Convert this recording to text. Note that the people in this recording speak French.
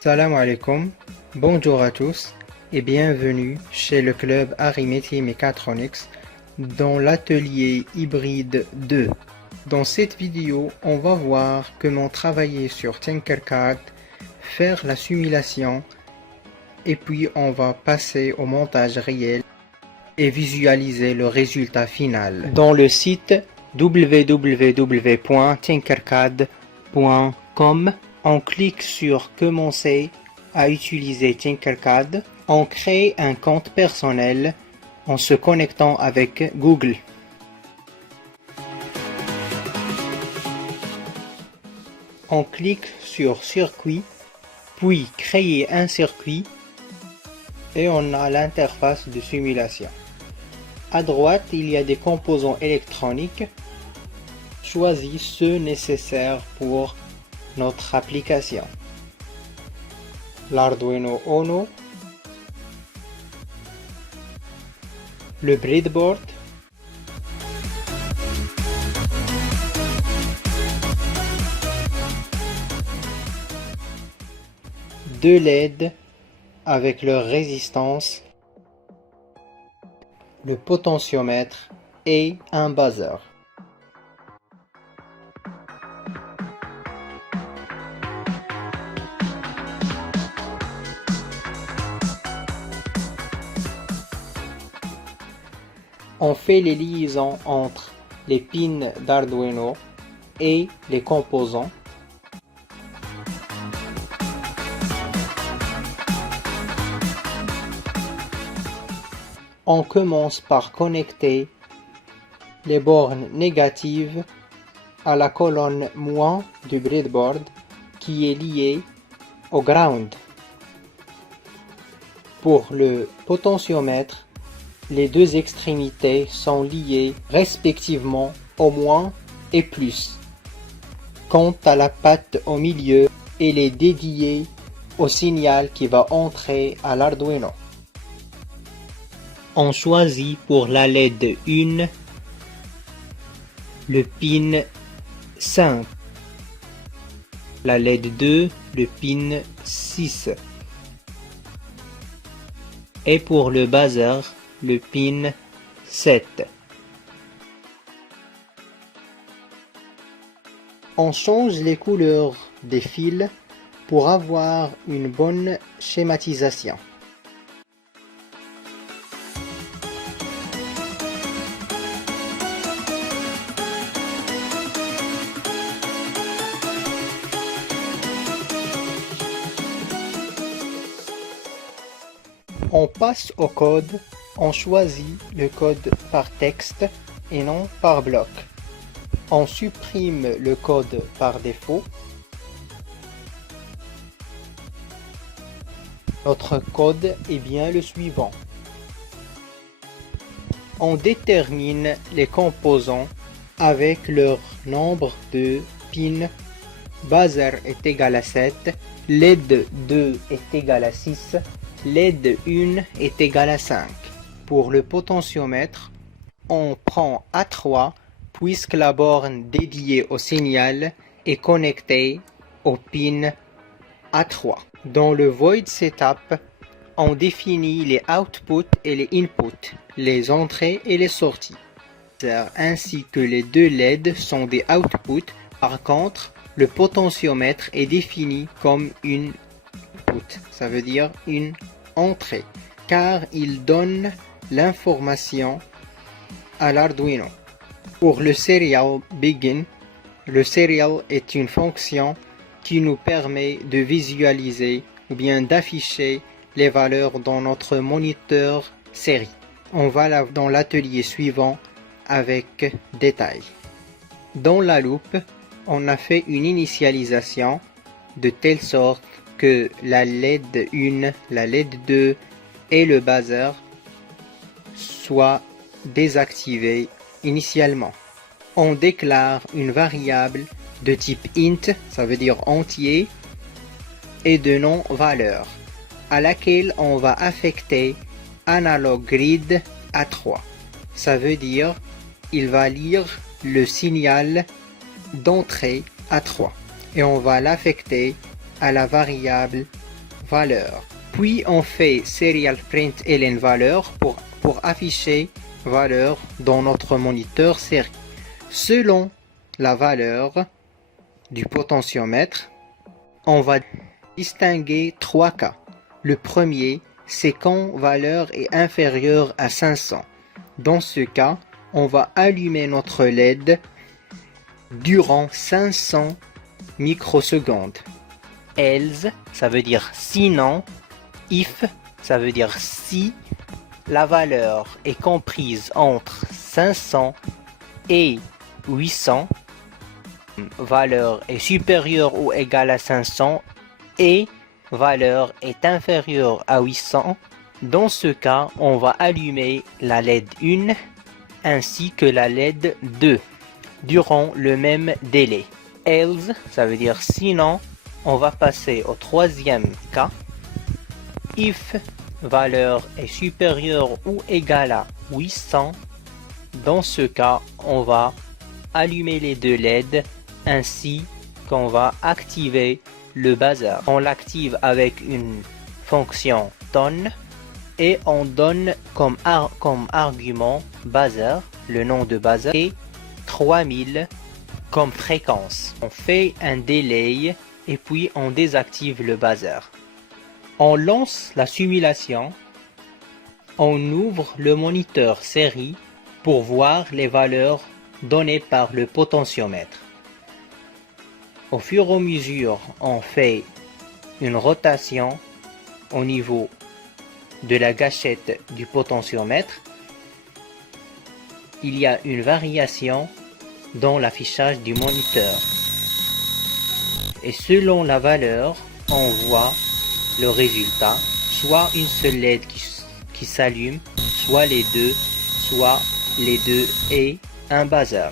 Salam alaikum, bonjour à tous et bienvenue chez le club Arithmétique Mécatronics dans l'atelier hybride 2. Dans cette vidéo, on va voir comment travailler sur Tinkercad, faire la simulation et puis on va passer au montage réel et visualiser le résultat final. Dans le site www.tinkercad.com, on clique sur Commencer à utiliser Tinkercad. On crée un compte personnel en se connectant avec Google. On clique sur Circuit, puis Créer un circuit et on a l'interface de simulation. À droite, il y a des composants électroniques. Choisis ceux nécessaires pour notre application. L'Arduino Uno, le breadboard, deux LED avec leur résistance, le potentiomètre et un buzzer. On fait les liaisons entre les pins d'Arduino et les composants. On commence par connecter les bornes négatives à la colonne moins du breadboard qui est liée au ground. Pour le potentiomètre, les deux extrémités sont liées respectivement au moins et plus. Quant à la patte au milieu, elle est dédiée au signal qui va entrer à l'Arduino. On choisit pour la LED 1 le pin 5, la LED 2 le pin 6 et pour le buzzer le pin 7. On change les couleurs des fils pour avoir une bonne schématisation. On passe au code. On choisit le code par texte et non par bloc. On supprime le code par défaut. Notre code est bien le suivant. On détermine les composants avec leur nombre de pins. Buzzer est égal à 7, LED 2 est égal à 6, LED 1 est égal à 5. Pour le potentiomètre, on prend A3 puisque la borne dédiée au signal est connectée au pin A3. Dans le Void Setup, on définit les outputs et les inputs, les entrées et les sorties, ainsi que les deux LED sont des outputs. Par contre, le potentiomètre est défini comme une input, ça veut dire une entrée, car il donne l'information à l'Arduino. Pour le Serial Begin, le serial est une fonction qui nous permet de visualiser ou bien d'afficher les valeurs dans notre moniteur série. On va dans l'atelier suivant avec détail. Dans la loupe, on a fait une initialisation de telle sorte que la LED 1, la LED 2 et le buzzer soient désactivés initialement. On déclare une variable de type int, ça veut dire entier, et de non-valeur. à laquelle on va affecter Analog Grid A3. Ça veut dire il va lire le signal d'entrée A3 et on va l'affecter à la variable valeur. Puis on fait serial print ln valeur pour afficher valeur dans notre moniteur série. Selon la valeur du potentiomètre, on va distinguer 3 cas. Le premier, c'est quand valeur est inférieure à 500. Dans ce cas, on va allumer notre LED durant 500 microsecondes. Else, ça veut dire sinon. If, ça veut dire si la valeur est comprise entre 500 et 800, valeur est supérieure ou égale à 500 et valeur est inférieure à 800. Dans ce cas, on va allumer la LED 1 ainsi que la LED 2 durant le même délai. Else, ça veut dire sinon, on va passer au troisième cas. If valeur est supérieure ou égale à 800, dans ce cas, on va allumer les deux LED ainsi qu'on va activer le buzzer. On l'active avec une fonction tone et on donne comme argument buzzer, le nom de buzzer, et 3000 comme fréquence. On fait un délai et puis on désactive le buzzer. On lance la simulation, on ouvre le moniteur série pour voir les valeurs données par le potentiomètre. Au fur et à mesure, on fait une rotation au niveau de la gâchette du potentiomètre. Il y a une variation dans l'affichage du moniteur. Et selon la valeur, on voit le résultat, soit une seule LED qui s'allume, soit les deux et un buzzer.